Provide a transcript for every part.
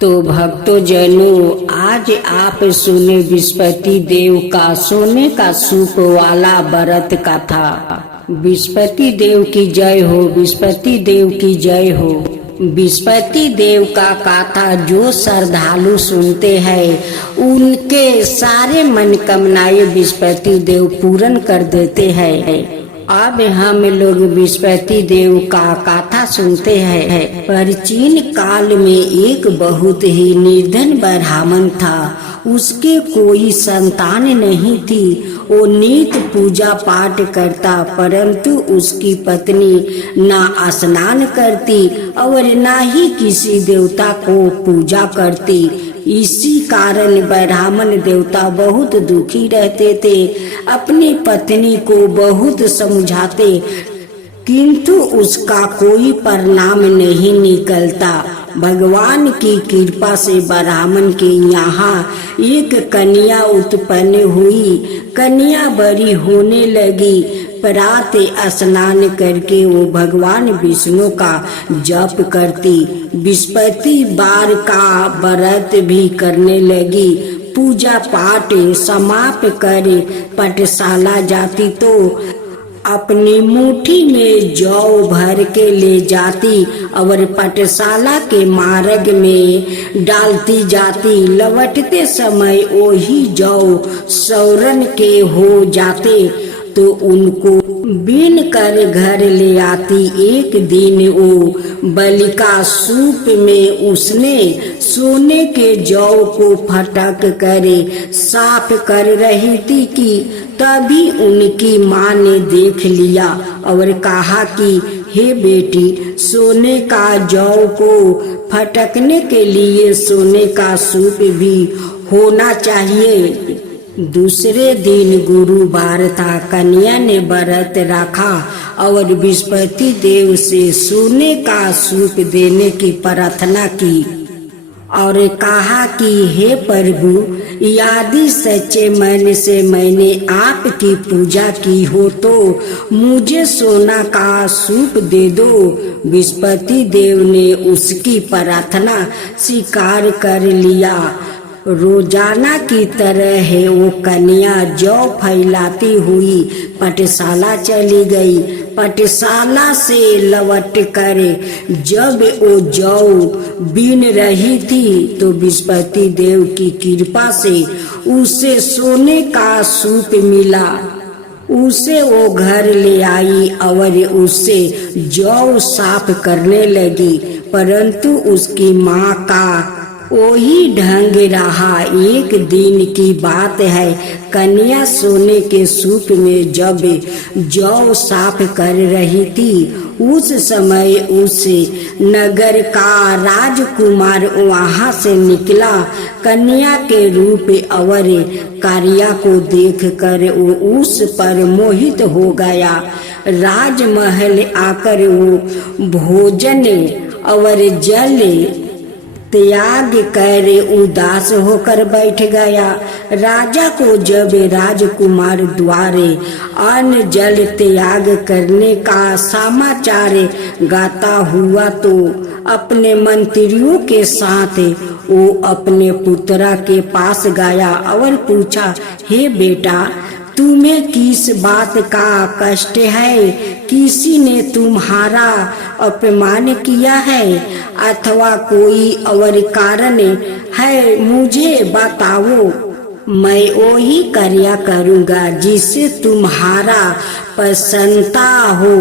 तो भक्तों जनों, आज आप सुने विस्पति देव का सोने का सूप वाला व्रत कथा। विस्पति देव की जय हो, विस्पति देव की जय हो। विस्पति देव का कथा जो श्रद्धालु सुनते हैं उनके सारे मनोकामनाएं विस्पति देव पूर्ण कर देते हैं। अब हम लोग विस्पति देव का कथा सुनते हैं। प्राचीन काल में एक बहुत ही निर्धन ब्राह्मण था। उसके कोई संतान नहीं थी। वो नित्य पूजा पाठ करता, परंतु उसकी पत्नी ना स्नान करती और ना ही किसी देवता को पूजा करती। इसी कारण ब्राह्मण देवता बहुत दुखी रहते थे। अपनी पत्नी को बहुत समझाते, किंतु उसका कोई परिणाम नहीं निकलता। भगवान की कृपा से ब्राह्मण के यहाँ एक कन्या उत्पन्न हुई। कन्या बड़ी होने लगी। प्रातः स्नान करके वो भगवान विष्णु का जप करती। विस्पति बार का व्रत भी करने लगी। पूजा पाठ समाप्त कर पाठशाला जाती तो अपनी मुट्ठी में जौ भर के ले जाती और पाठशाला के मार्ग में डालती जाती। लौटते समय वही जौ सौरन के हो जाते तो उनको बीन कर घर ले आती। एक दिन वो बालिका सूप में उसने सोने के जौ को फटक कर साफ कर रही थी कि तभी उनकी माँ ने देख लिया और कहा कि हे बेटी, सोने का जौ को फटकने के लिए सोने का सूप भी होना चाहिए। दूसरे दिन गुरुवार था। कन्या ने व्रत रखा और विस्पति देव से सोने का सूप देने की प्रार्थना की और कहा कि हे प्रभु, यदि सच्चे मन से मैंने आपकी पूजा की हो तो मुझे सोना का सूप दे दो। विस्पति देव ने उसकी प्रार्थना स्वीकार कर लिया। रोजाना की तरह है वो कन्या जौ फैलाती हुई पाठशाला चली गई। पाठशाला से लौट कर जब वो जौ बीन रही थी तो विस्पति देव की कृपा से उसे सोने का सूप मिला। उसे वो घर ले आई और उससे जौ साफ करने लगी, परंतु उसकी माँ का वही ढंग रहा। एक दिन की बात है, कन्या सोने के सूप में जब जौ साफ कर रही थी उस समय उस नगर का राजकुमार वहां से निकला। कन्या के रूप और कार्य को देखकर वो उस पर मोहित हो गया। राजमहल आकर वो भोजन और जल त्याग कर उदास होकर बैठ गया। राजा को जब राजकुमार द्वारे अन्न जल त्याग करने का समाचार गाता हुआ तो अपने मंत्रियों के साथ वो अपने पुत्रा के पास गया और पूछा, हे बेटा, तुम्हें किस बात का कष्ट है? किसी ने तुम्हारा अपमान किया है अथवा कोई और कारण है? मुझे बताओ, मैं वही कार्य करूँगा जिससे तुम्हारा प्रसन्नता हो।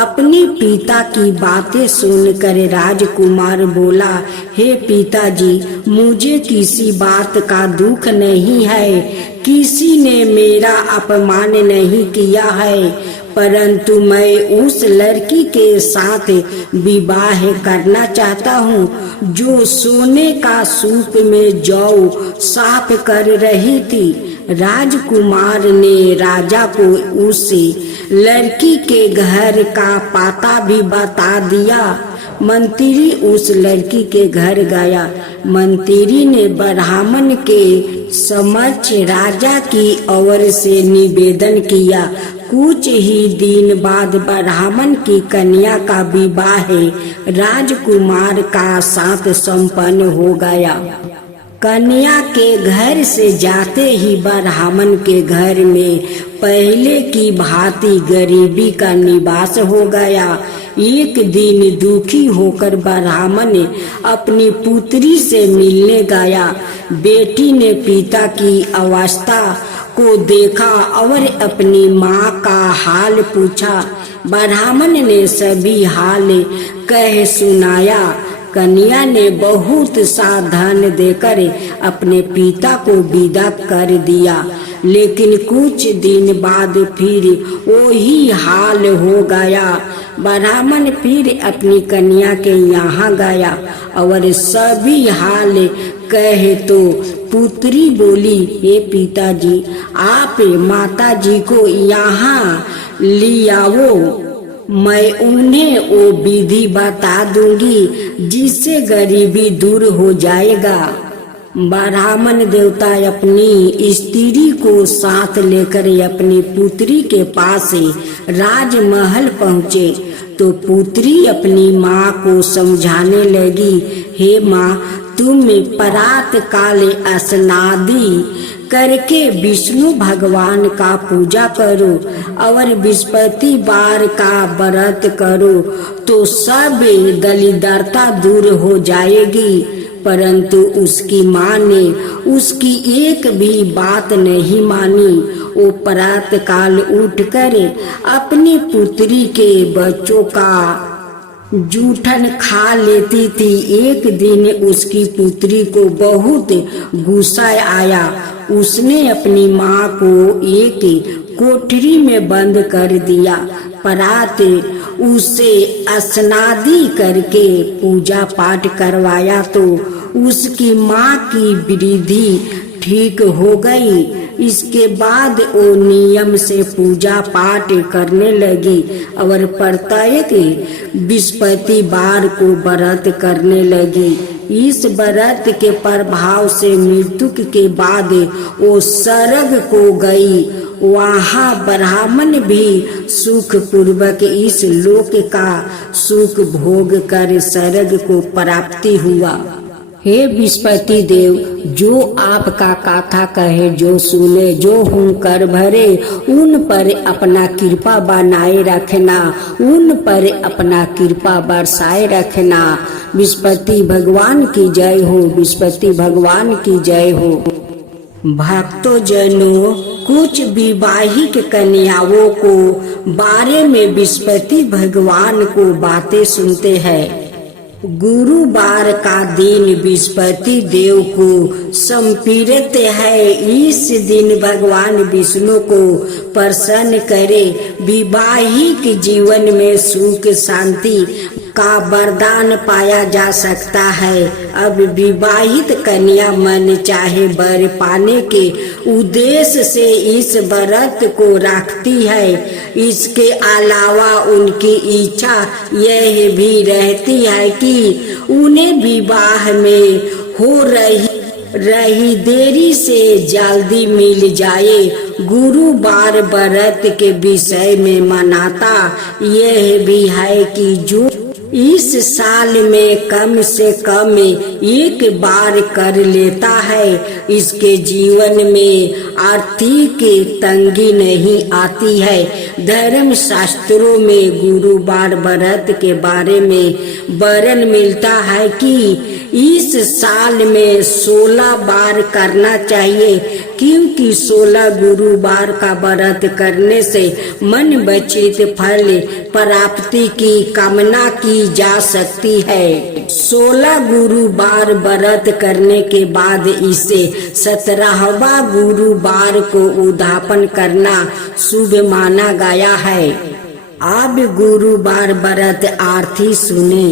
अपनी पिता की बातें सुनकर राजकुमार बोला, हे पिताजी, मुझे किसी बात का दुख नहीं है। किसी ने मेरा अपमान नहीं किया है, परंतु मैं उस लड़की के साथ विवाह करना चाहता हूँ जो सोने का सूप में जौ साफ कर रही थी। राजकुमार ने राजा को उस लड़की के घर का पता भी बता दिया। मंत्री उस लड़की के घर गया। मंत्री ने ब्राह्मण के समक्ष राजा की ओर से निवेदन किया, कुछ ही दिन बाद ब्राह्मण की कन्या का विवाह राजकुमार का साथ संपन्न हो गया। कन्या के घर से जाते ही ब्राह्मण के घर में पहले की भांति गरीबी का निवास हो गया। एक दिन दुखी होकर ब्राह्मण अपनी पुत्री से मिलने गया। बेटी ने पिता की अवस्था को देखा और अपनी माँ का हाल पूछा। ब्राह्मण ने सभी हाल कह सुनाया। कन्या ने बहुत सा धन देकर अपने पिता को विदा कर दिया, लेकिन कुछ दिन बाद फिर वही हाल हो गया। ब्राह्मण फिर अपनी कन्या के यहाँ गया और सभी हाल कहे तो पुत्री बोली, हे पिताजी, आप माताजी को यहाँ लियाओ, मैं उन्हें वो विधि बता दूंगी जिससे गरीबी दूर हो जाएगा। ब्राह्मण देवता अपनी स्त्री को साथ लेकर अपनी पुत्री के पास राजमहल पहुँचे तो पुत्री अपनी माँ को समझाने लगी, हे माँ, तुम प्रात काल स्नादि करके विष्णु भगवान का पूजा करो और बृहस्पतिवार का व्रत करो तो सब दरिद्रता दूर हो जाएगी। परंतु उसकी माँ ने उसकी एक भी बात नहीं मानी। वो प्रात काल उठकर अपनी पुत्री के बच्चों का जूठन खा लेती थी। एक दिन उसकी पुत्री को बहुत गुस्सा आया। उसने अपनी माँ को एक कोठरी में बंद कर दिया। प्रात उसे स्नादि करके पूजा पाठ करवाया तो उसकी माँ की वृद्धि ठीक हो गई। इसके बाद वो नियम से पूजा पाठ करने लगी और प्रत्येक बृहस्पतिवार को व्रत करने लगी। इस व्रत के प्रभाव से मृत्यु के बाद वो स्वर्ग को गई। वहाँ ब्राह्मण भी सुख पूर्वक इस लोक का सुख भोग कर स्वर्ग को प्राप्ति हुआ। हे बृहस्पति देव, जो आपका कथा कहे, जो सुने, जो हुंकार भरे, उन पर अपना कृपा बनाए रखना, उन पर अपना कृपा बरसाए रखना। बृहस्पति भगवान की जय हो, बृहस्पति भगवान की जय हो। भक्तों जनों, कुछ विवाहिक कन्याओं को बारे में बृहस्पति भगवान को बातें सुनते हैं। गुरुवार का दिन बृहस्पति देव को समर्पित है। इस दिन भगवान विष्णु को प्रसन्न करे। विवाहिक जीवन में सुख शांति का वरदान पाया जा सकता है। अब विवाहित कन्या मन चाहे वर पाने के उद्देश्य से इस व्रत को रखती है। इसके अलावा उनकी इच्छा यह भी रहती है कि उन्हें विवाह में हो रही देरी से जल्दी मिल जाए। गुरुवार व्रत के विषय में मान्यता यह भी है कि जो इस साल में कम से कम एक बार कर लेता है, इसके जीवन में आर्थिक तंगी नहीं आती है। धर्म शास्त्रों में गुरुवार व्रत के बारे में वर्णन मिलता है कि इस साल में 16 बार करना चाहिए, क्योंकि 16 गुरुवार का व्रत करने से मन वांछित फल प्राप्ति की कामना की जा सकती है। 16 गुरुवार व्रत करने के बाद इसे 17वां गुरुवार को उद्यापन करना शुभ माना गया है। अब गुरुवार व्रत आरती सुने।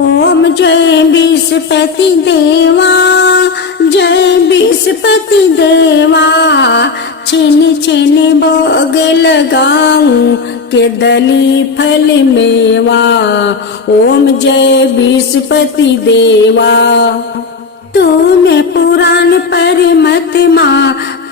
ओम जय बृहस्पति देवा, जय बृहस्पति देवा, छेने छेने भोग लगाऊं के दली फल मेवा। ओम जय बृहस्पति देवा, तुम पुराण परमात्मा,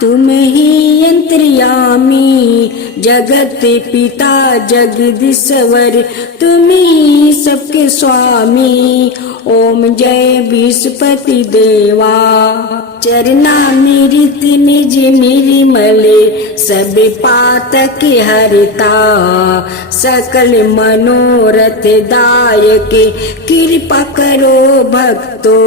तुम ही अंतर्यामी, जगत पिता जगदीश्वर तुम्ही सबके स्वामी। ओम जय विस्पति देवा। चरना निरित निज निर्मले सब पातक हरता। सकल मनोरथ दायक कृपा करो भक्तो।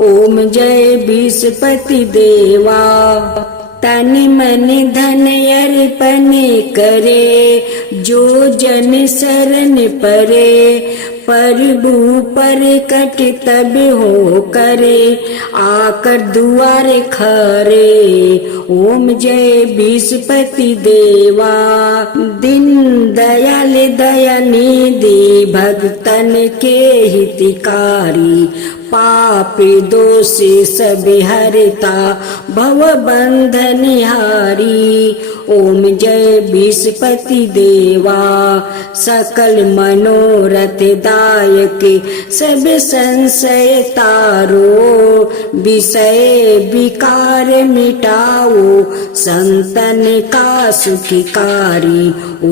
ओम जय विस्पति देवा। तन मन धन अर्पण करे जो जन शरण परे। प्रभु पर कट तब हो करे आकर दुआरे खरे। ओम जय विस्पति देवा। दिन दयाल दया निधि भक्तन के हितकारी। पाप दोष सब हरता भव बंधन हारी। ओम जय विस्पति देवा। सकल मनोरथ दायक सब संशय तारो। विषय विकार मिटाओ संतन का सुखकारी।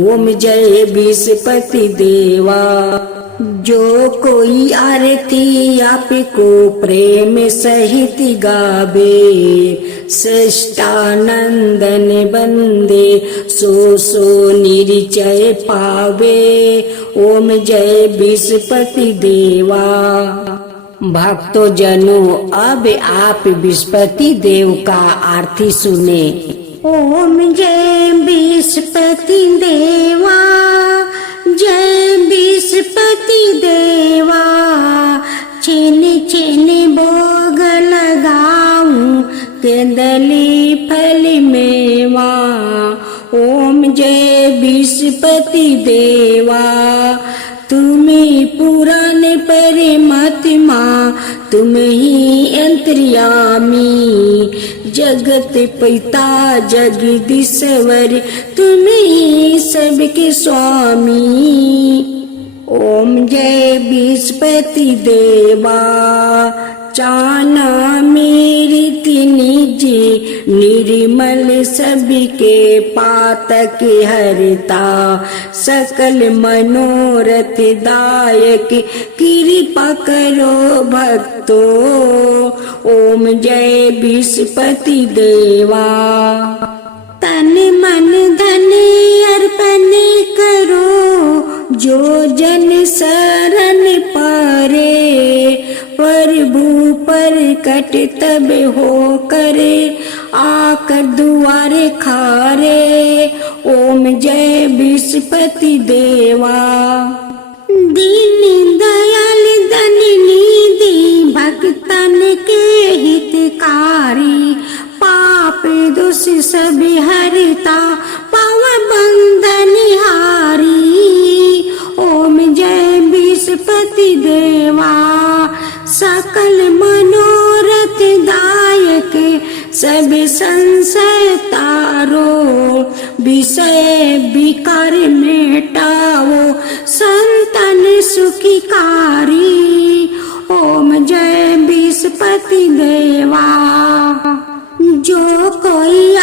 ओम जय विस्पति देवा। जो कोई आरती आपको प्रेम सहित गावे। सृष्टानंदन बंदे सो निरिचय पावे। ओम जय विस्पति देवा। भक्तों जनों अब आप विस्पति देव का आरती सुने। ओम जय विस्पति देवा। जय विस्पति देवा। छिन छिन भोग लगाऊं केंदली फल मेवा। ओम जय विस्पति देवा। तुम्ही पुराण परमात्मा तुम ही अंतर्यामी। जगत पिता जगदीश्वर तुम ही सबके स्वामी। ओम जय विस्पति देवा। चाना मेरी निजी निर्मल सबके पातक हरता। सकल मनोरथ दायक कृपा करो भक्तो। ओम जय विस्पति देवा। तन मन धन अर्पण करो जो जन शरण परे। प्रभु पर कट तब हो करे आकर दुआरे खारे। ओम जय विस्पति देवा। दीन दयाल धन निधि भक्तन के हितकारी। पाप दोष सब हरता पाव बंधन हारी। ओम जय विस्पति देवा। सकल मनोरथ दायक सब संशय तारो। विषय विकार मेटाओ संतन सुखिकारी। ओम जय विस्पति देवा। जो कोई